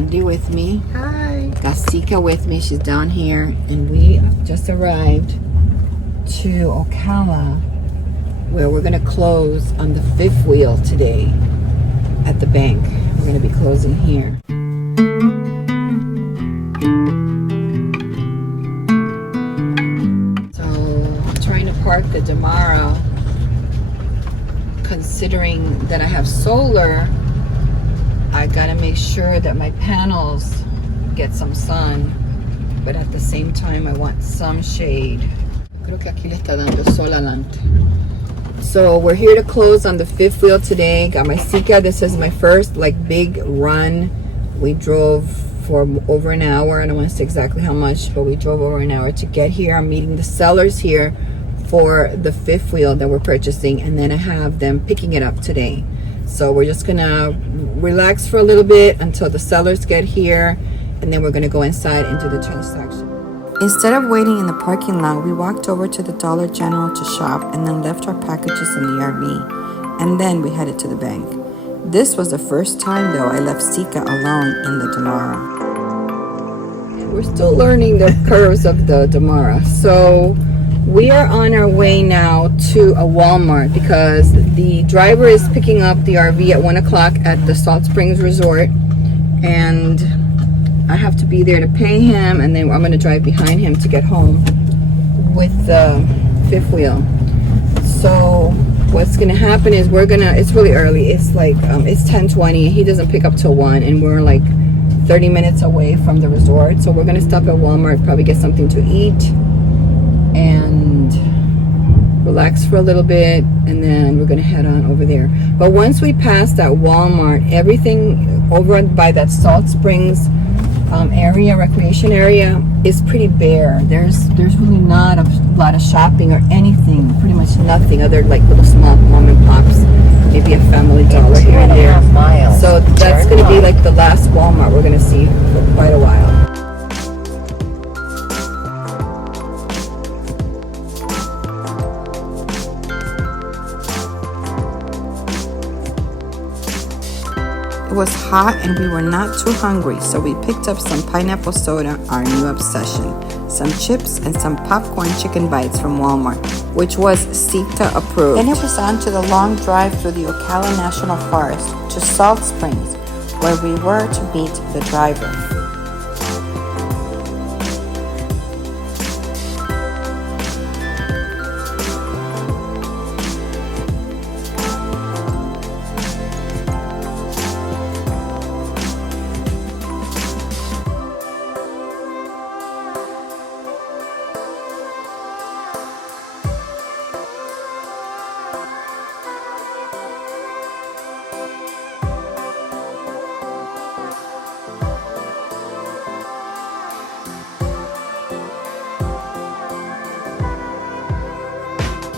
Gandhi with me. Hi. Got Sika with me. She's down here. And we just arrived to Ocala, where we're going to close on the fifth wheel today at the bank. We're going to be closing here. So I'm trying to park the Damara. Considering that I have solar, I gotta make sure that my panels get some sun, but at the same time I want some shade. Creo que aquí le está dando sol adelante. So we're here to close on the fifth wheel today. Got my Sika. This is my first big run. We drove for over an hour. I don't want to say exactly how much, but we drove over an hour to get here. I'm meeting the sellers here for the fifth wheel that we're purchasing, and then I have them picking it up today. So we're just gonna relax for a little bit until the sellers get here, and then we're gonna go inside into the transaction. Instead of waiting in the parking lot, we walked over to the Dollar General to shop and then left our packages in the RV, and then we headed to the bank. This was the first time though I left Sika alone in the Damara. We're still learning the curves of the Damara. So we are on our way now to a Walmart because the driver is picking up the RV at 1 o'clock at the Salt Springs Resort, and I have to be there to pay him, and then I'm going to drive behind him to get home with the fifth wheel. So what's going to happen is it's really early. It's it's 10:20. He doesn't pick up till 1, and we're 30 minutes away from the resort. So we're going to stop at Walmart, probably get something to eat and relax for a little bit, and then we're gonna head on over there. But once we pass that Walmart, everything over by that Salt Springs area, recreation area, is pretty bare. There's really not a lot of shopping or anything, pretty much nothing other little small mom and pops, maybe a Family Dollar here and there. So that's gonna be the last Walmart we're gonna see for quite a while. It was hot and we were not too hungry, so we picked up some pineapple soda, our new obsession, some chips, and some popcorn chicken bites from Walmart, which was Sita approved. Then it was on to the long drive through the Ocala National Forest to Salt Springs, where we were to meet the driver.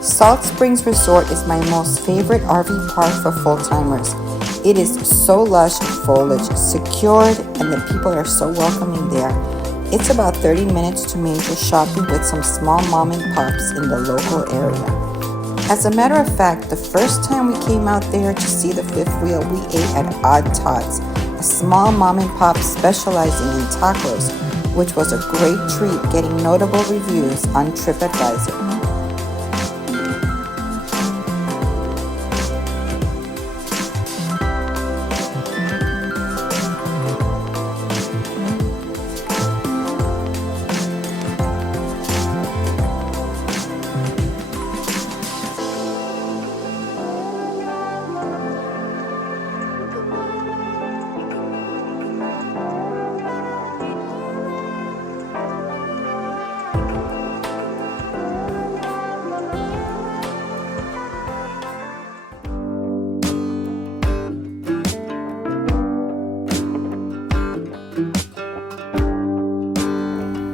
Salt Springs Resort is my most favorite RV park for full-timers. It is so lush with foliage, secured, and the people are so welcoming there. It's about 30 minutes to major shopping with some small mom and pops in the local area. As a matter of fact, the first time we came out there to see the fifth wheel, we ate at Odd Tots, a small mom and pop specializing in tacos, which was a great treat, getting notable reviews on TripAdvisor.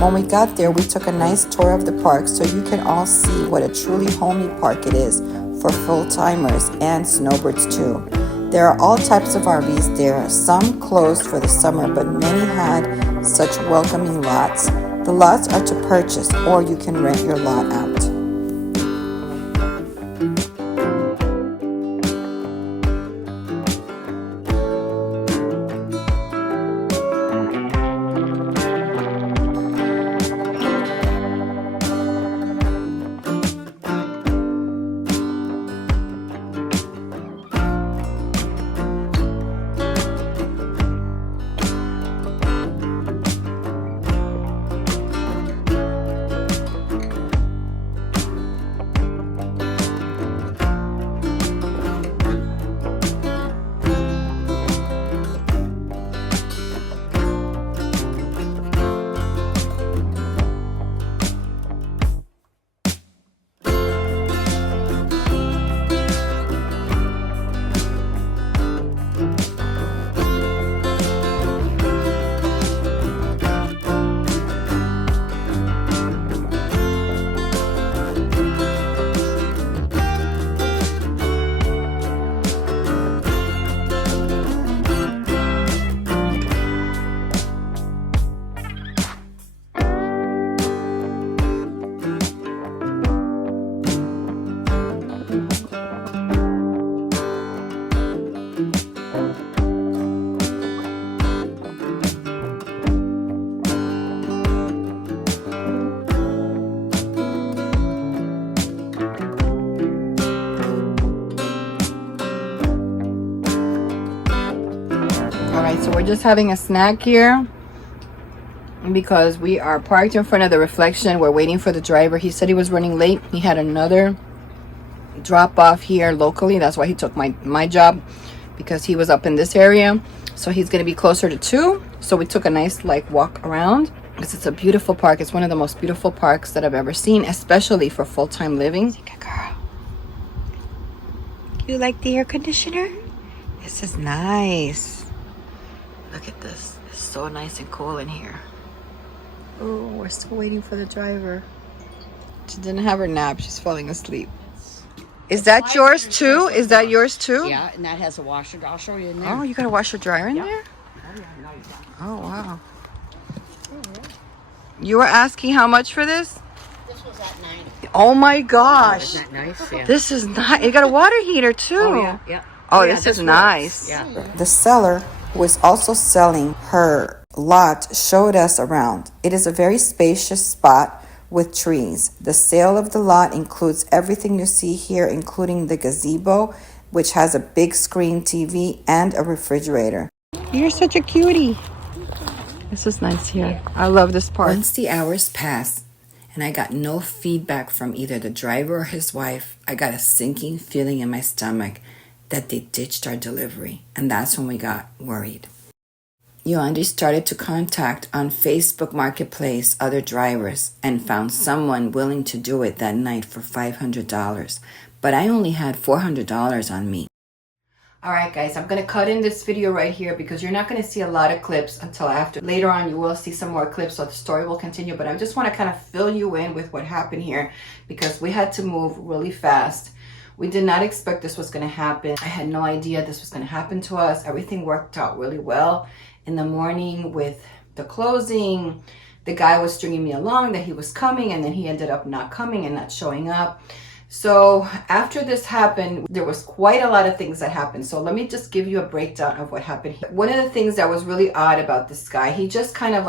When we got there, we took a nice tour of the park so you can all see what a truly homey park it is for full-timers and snowbirds too. There are all types of RVs there, some closed for the summer, but many had such welcoming lots. The lots are to purchase, or you can rent your lot out. All right, so we're just having a snack here because we are parked in front of the reflection. We're waiting for the driver. He said he was running late. He had another drop off here locally. That's why he took my job, because he was up in this area. So he's going to be closer to 2. So we took a nice walk around, because it's a beautiful park. It's one of the most beautiful parks that I've ever seen, especially for full-time living. Girl, you like the air conditioner? This is nice. Look at this. It's so nice and cool in here. Oh, we're still waiting for the driver. She didn't have her nap. She's falling asleep. Is that yours too? Is that yours too? Yeah, and that has a washer. I'll show you in there. Oh, you got a washer dryer in there? Oh, yeah, now you're done. Oh, wow. You were asking how much for this? This was at 90. Oh my gosh. Isn't that nice? Yeah. This is nice. You got a water heater too. Oh, yeah, yeah. Oh, Yeah, this is works. nice. Yeah. The seller, who is also selling her lot, showed us around. It is a very spacious spot with trees. The sale of the lot includes everything you see here, including the gazebo, which has a big screen TV and a refrigerator. You're such a cutie. This is nice here. I love this part. Once the hours passed and I got no feedback from either the driver or his wife, I got a sinking feeling in my stomach that they ditched our delivery, and that's when we got worried. Yoandi started to contact on Facebook Marketplace other drivers and found someone willing to do it that night for $500, but I only had $400 on me. All right, guys, I'm going to cut in this video right here because you're not going to see a lot of clips until after. Later on, you will see some more clips, so the story will continue, but I just want to kind of fill you in with what happened here because we had to move really fast. We did not expect this was going to happen. I had no idea this was going to happen to us. Everything worked out really well. In the morning with the closing, the guy was stringing me along that he was coming, and then he ended up not coming and not showing up. So after this happened, there was quite a lot of things that happened. So let me just give you a breakdown of what happened here. One of the things that was really odd about this guy, he just kind of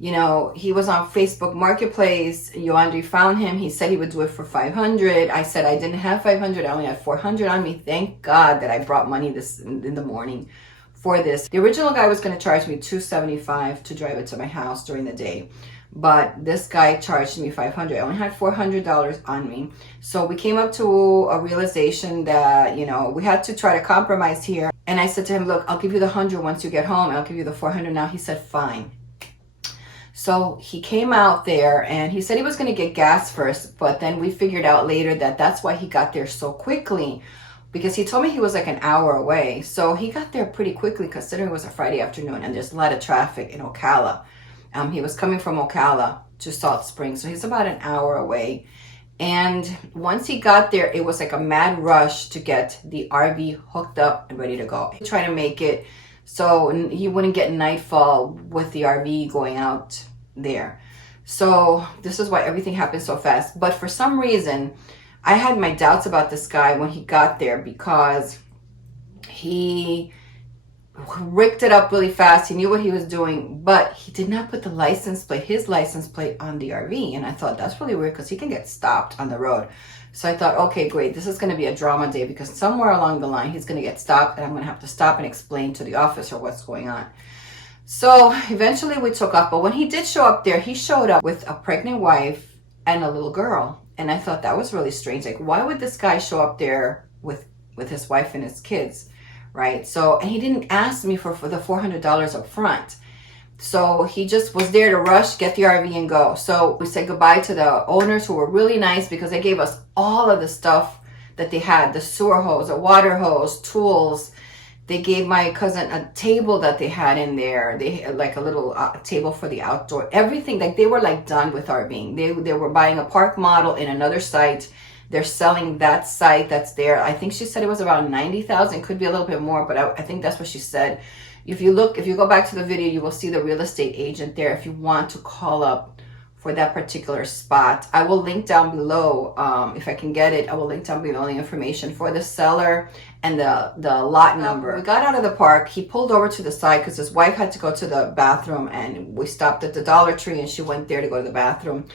he was on Facebook Marketplace. Yoandi found him. He said he would do it for $500. I said I didn't have $500. I only had $400 on me. Thank God that I brought money this in the morning for this. The original guy was going to charge me $275 to drive it to my house during the day, but this guy charged me $500. I only had $400 on me. So we came up to a realization that, we had to try to compromise here. And I said to him, look, I'll give you the 100 once you get home. I'll give you the 400 now. He said, fine. So he came out there and he said he was going to get gas first, but then we figured out later that that's why he got there so quickly, because he told me he was like an hour away. So he got there pretty quickly considering it was a Friday afternoon and there's a lot of traffic in Ocala. He was coming from Ocala to Salt Springs, so he's about an hour away. And once he got there, it was like a mad rush to get the RV hooked up and ready to go. He tried to make it so he wouldn't get nightfall with the RV going out there. So this is why everything happened so fast. But for some reason, I had my doubts about this guy when he got there because he rigged it up really fast. He knew what he was doing, but he did not put his license plate on the RV. And I thought that's really weird because he can get stopped on the road. So I thought, okay, great. This is going to be a drama day because somewhere along the line, he's going to get stopped and I'm going to have to stop and explain to the officer what's going on. So eventually we took off. But when he did show up there, he showed up with a pregnant wife and a little girl. And I thought that was really strange. Like, why would this guy show up there with his wife and his kids, right? So, and he didn't ask me for the $400 up front. So he just was there to rush, get the RV and go. So we said goodbye to the owners who were really nice because they gave us all of the stuff that they had, the sewer hose, a water hose, tools. They gave my cousin a table that they had in there. They had like a little table for the outdoor, everything. Like they were like done with RVing. They were buying a park model in another site. They're selling that site that's there. I think she said it was about 90,000. Could be a little bit more, but I think that's what she said. If you go back to the video, you will see the real estate agent there if you want to call up for that particular spot. I will link down below, if I can get it, I will link down below the information for the seller and the lot number. We got out of the park. He pulled over to the side because his wife had to go to the bathroom, and we stopped at the Dollar Tree and she went there to go to the bathroom.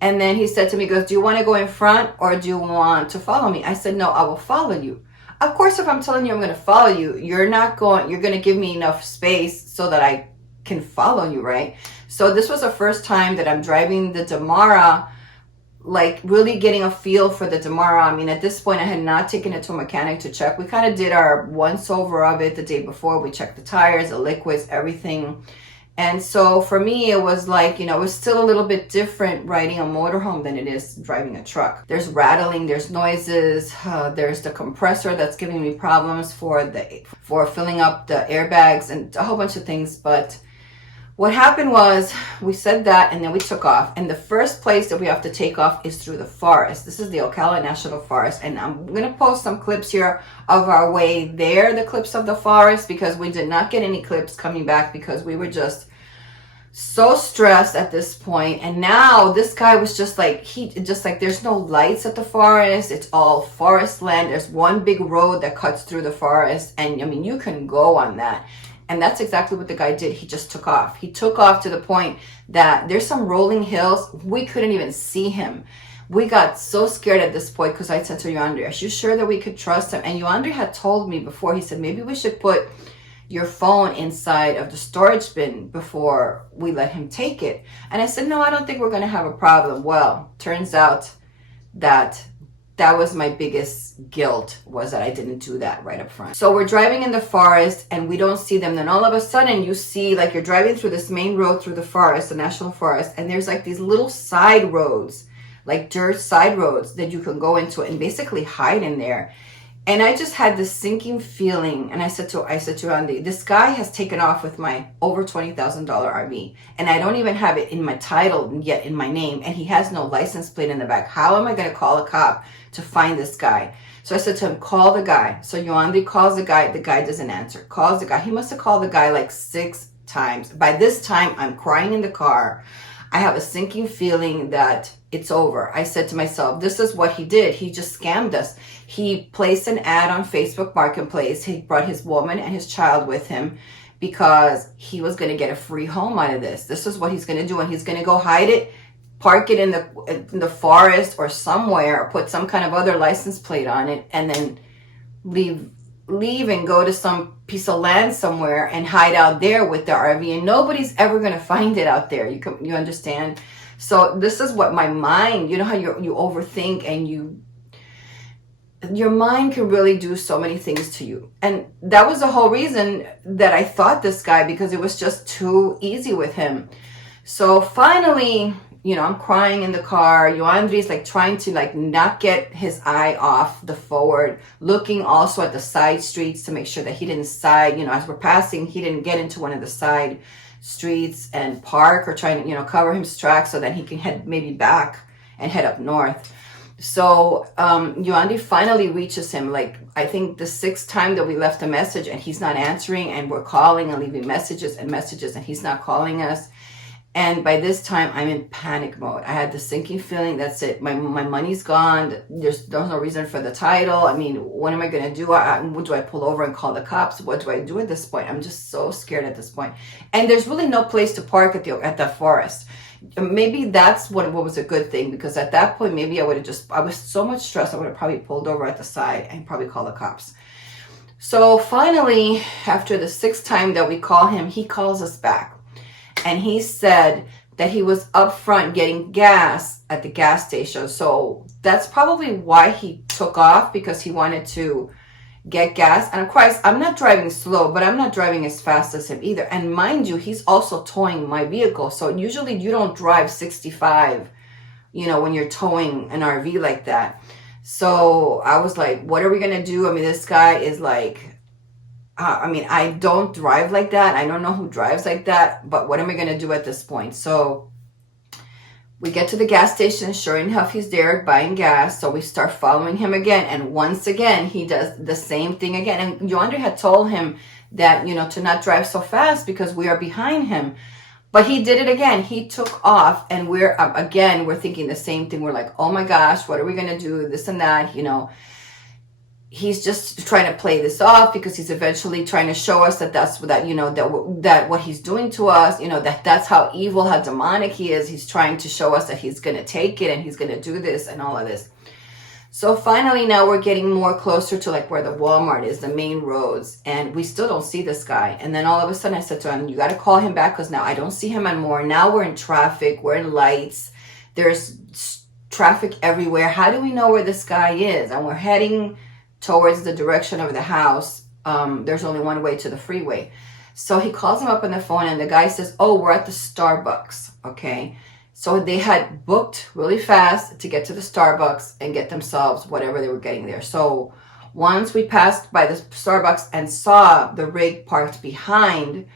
And then he said to me, he goes, do you want to go in front or do you want to follow me? I said, no, I will follow you. Of course, if I'm telling you I'm going to follow you, you're going to give me enough space so that I can follow you, right? So this was the first time that I'm driving the Damara, like really getting a feel for the Damara. I mean, at this point, I had not taken it to a mechanic to check. We kind of did our once over of it the day before. We checked the tires, the liquids, everything. And so for me, it was like, it was still a little bit different riding a motorhome than it is driving a truck. There's rattling, there's noises, there's the compressor that's giving me problems for filling up the airbags and a whole bunch of things. But what happened was we said that and then we took off. And the first place that we have to take off is through the forest. This is the Ocala National Forest. And I'm going to post some clips here of our way there, the clips of the forest, because we did not get any clips coming back because we were just so stressed at this point. And now this guy was just like, there's no lights at the forest. It's all forest land. There's one big road that cuts through the forest. And I mean, you can go on that. And that's exactly what the guy did. He just took off. He took off to the point that there's some rolling hills. We couldn't even see him. We got so scared at this point because I said to Yoandri, are you sure that we could trust him? And Yoandri had told me before, he said, maybe we should put your phone inside of the storage bin before we let him take it. And I said, no, I don't think we're going to have a problem. Well, turns out that was my biggest guilt, was that I didn't do that right up front. So we're driving in the forest and we don't see them. Then all of a sudden you see, like, you're driving through this main road through the forest, the national forest, and there's like these little side roads, like dirt side roads that you can go into and basically hide in there. And I just had this sinking feeling, and I said to Andy, this guy has taken off with my over $20,000 RV, and I don't even have it in my title yet in my name, and he has no license plate in the back. How am I going to call a cop to find this guy? So I said to him, call the guy. So Yoandri calls the guy doesn't answer. Calls the guy. He must have called the guy like 6 times. By this time, I'm crying in the car. I have a sinking feeling that it's over. I said to myself, this is what he did. He just scammed us. He placed an ad on Facebook Marketplace. He brought his woman and his child with him because he was going to get a free home out of this. This is what he's going to do. And he's going to go hide it, park it in the forest or somewhere, or put some kind of other license plate on it, and then leave and go to some piece of land somewhere and hide out there with the RV, and nobody's ever going to find it out there. You understand? So this is what my mind, you know how you overthink, and your mind can really do so many things to you. And that was the whole reason that I thought this guy, because it was just too easy with him. So finally, I'm crying in the car. Yoandri's like trying to like not get his eye off the forward, looking also at the side streets to make sure that he didn't side, as we're passing, he didn't get into one of the side streets and park, or trying to, cover his tracks so that he can head maybe back and head up north. So Yoandri finally reaches him, like I think the 6th time that we left a message and he's not answering, and we're calling and leaving messages and he's not calling us. And by this time, I'm in panic mode. I had the sinking feeling, that's it. My money's gone. There's no reason for the title. I mean, what am I going to do? Do I pull over and call the cops? What do I do at this point? I'm just so scared at this point. And there's really no place to park at the forest. Maybe that's what was a good thing, because at that point, maybe I was so much stressed, I would have probably pulled over at the side and probably called the cops. So finally, after the 6th time that we call him, he calls us back. And he said that he was up front getting gas at the gas station. So that's probably why he took off, because he wanted to get gas. And of course, I'm not driving slow, but I'm not driving as fast as him either. And mind you, he's also towing my vehicle. So usually you don't drive 65, when you're towing an RV like that. So I was like, what are we going to do? I mean, this guy is like, I don't drive like that. I don't know who drives like that, but what am I going to do at this point? So we get to the gas station. Sure enough, he's there buying gas. So we start following him again. And once again, he does the same thing again. And Yoandri had told him that, to not drive so fast because we are behind him. But he did it again. He took off, and we're thinking the same thing. We're like, oh my gosh, what are we going to do? This and that, He's just trying to play this off because he's eventually trying to show us that that what he's doing to us, that's how evil, how demonic he is. He's trying to show us that he's going to take it and he's going to do this and all of this. So finally now we're getting more closer to like where the Walmart is, the main roads, and we still don't see this guy. And then all of a sudden I said to him, you got to call him back because now I don't see him anymore. Now we're in traffic, we're in lights, there's traffic everywhere. How do we know where this guy is? And we're heading towards the direction of the house. There's only one way to the freeway. So he calls him up on the phone and the guy says, oh, we're at the Starbucks. Okay. So they had booked really fast to get to the Starbucks and get themselves whatever they were getting there. So once we passed by the Starbucks and saw the rig parked behind,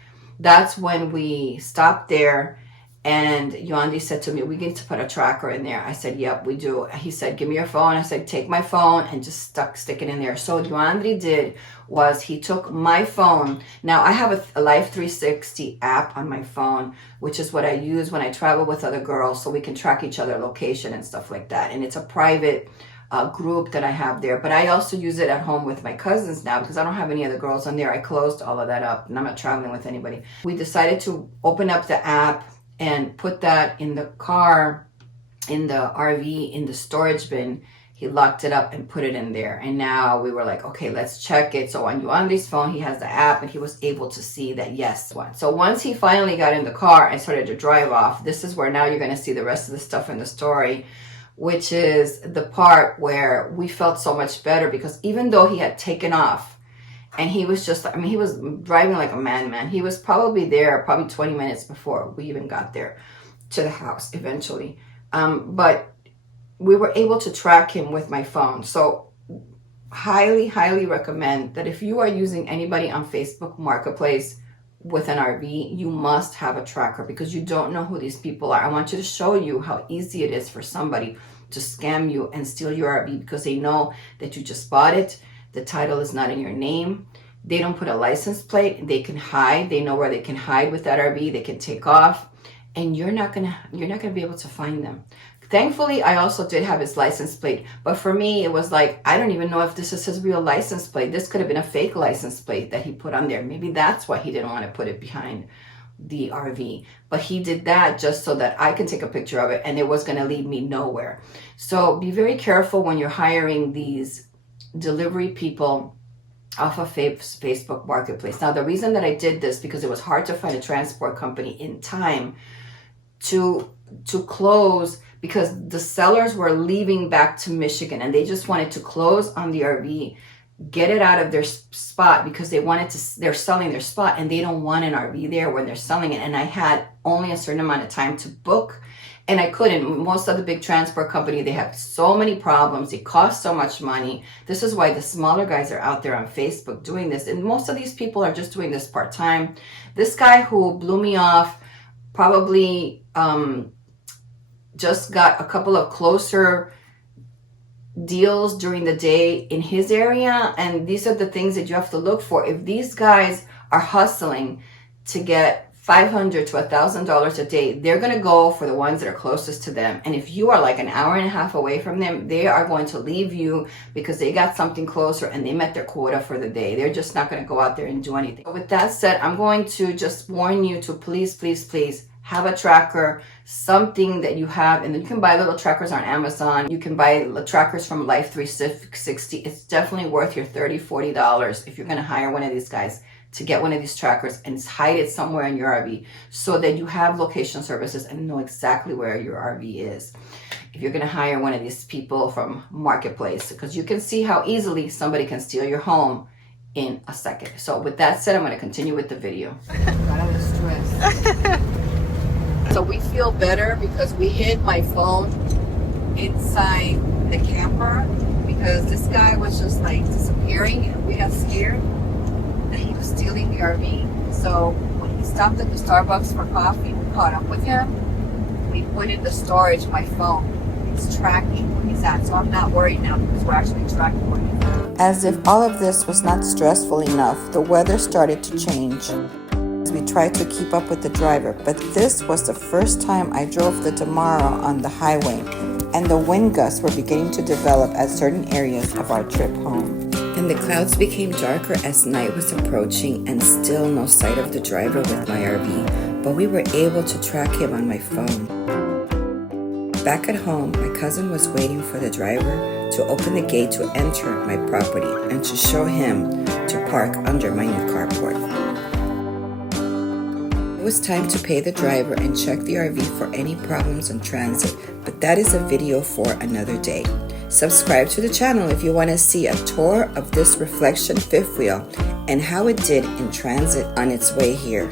that's when we stopped there. And Yoandi said to me, we need to put a tracker in there. I said, yep, we do. He said, give me your phone. I said, take my phone and just stick it in there. So what Yoandi did was he took my phone. Now I have a Life 360 app on my phone, which is what I use when I travel with other girls so we can track each other location and stuff like that. And it's a private group that I have there. But I also use it at home with my cousins now because I don't have any other girls on there. I closed all of that up and I'm not traveling with anybody. We decided to open up the app and put that in the car, in the RV, in the storage bin. He locked it up and put it in there. And now we were like, okay, let's check it. So on Yoandi's phone, he has the app and he was able to see that, yes. So once he finally got in the car and started to drive off, this is where now you're going to see the rest of the stuff in the story, which is the part where we felt so much better because even though he had taken off, and he was just, I mean, he was driving like a madman. He was probably there 20 minutes before we even got there to the house eventually. But we were able to track him with my phone. So highly, highly recommend that if you are using anybody on Facebook Marketplace with an RV, you must have a tracker because you don't know who these people are. I want you to show you how easy it is for somebody to scam you and steal your RV because they know that you just bought it. The title is not in your name. They don't put a license plate. They can hide. They know where they can hide with that RV. They can take off, and you're not gonna be able to find them. Thankfully, I also did have his license plate, but for me, it was like I don't even know if this is his real license plate. This could have been a fake license plate that he put on there. Maybe that's why he didn't want to put it behind the RV, but he did that just so that I can take a picture of it, and it was gonna lead me nowhere. So be very careful when you're hiring these delivery people off of Facebook Marketplace. Now, the reason that I did this because it was hard to find a transport company in time to close because the sellers were leaving back to Michigan and they just wanted to close on the RV, get it out of their spot because they're selling their spot and they don't want an RV there when they're selling it. And I had only a certain amount of time to book. And I couldn't. Most of the big transport company, they have so many problems. It costs so much money. This is why the smaller guys are out there on Facebook doing this. And most of these people are just doing this part-time. This guy who blew me off probably just got a couple of closer deals during the day in his area. And these are the things that you have to look for. If these guys are hustling to get $500 to $1,000 a day, they're going to go for the ones that are closest to them. And if you are like an hour and a half away from them, they are going to leave you because they got something closer and they met their quota for the day. They're just not going to go out there and do anything. With that said, I'm going to just warn you to please, please, please have a tracker, something that you have. And you can buy little trackers on Amazon. You can buy trackers from Life 360. It's definitely worth your $30, $40 if you're going to hire one of these guys to get one of these trackers and hide it somewhere in your RV so that you have location services and know exactly where your RV is. If you're going to hire one of these people from Marketplace, because you can see how easily somebody can steal your home in a second. So with that said, I'm going to continue with the video. Got out of stress. So we feel better because we hid my phone inside the camper because this guy was just like disappearing and we got scared that he was stealing the RV. So when he stopped at the Starbucks for coffee, we caught up with him. We put in the storage my phone. It's tracking where he's at. So I'm not worried now because we're actually tracking where he's at. As if all of this was not stressful enough, the weather started to change. We tried to keep up with the driver, but this was the first time I drove the Damara on the highway, and the wind gusts were beginning to develop at certain areas of our trip home. And the clouds became darker as night was approaching, and still no sight of the driver with my RV, but we were able to track him on my phone. Back at home, my cousin was waiting for the driver to open the gate to enter my property and to show him to park under my new carport. It was time to pay the driver and check the RV for any problems in transit, but that is a video for another day. Subscribe to the channel if you want to see a tour of this reflection fifth wheel and how it did in transit on its way here.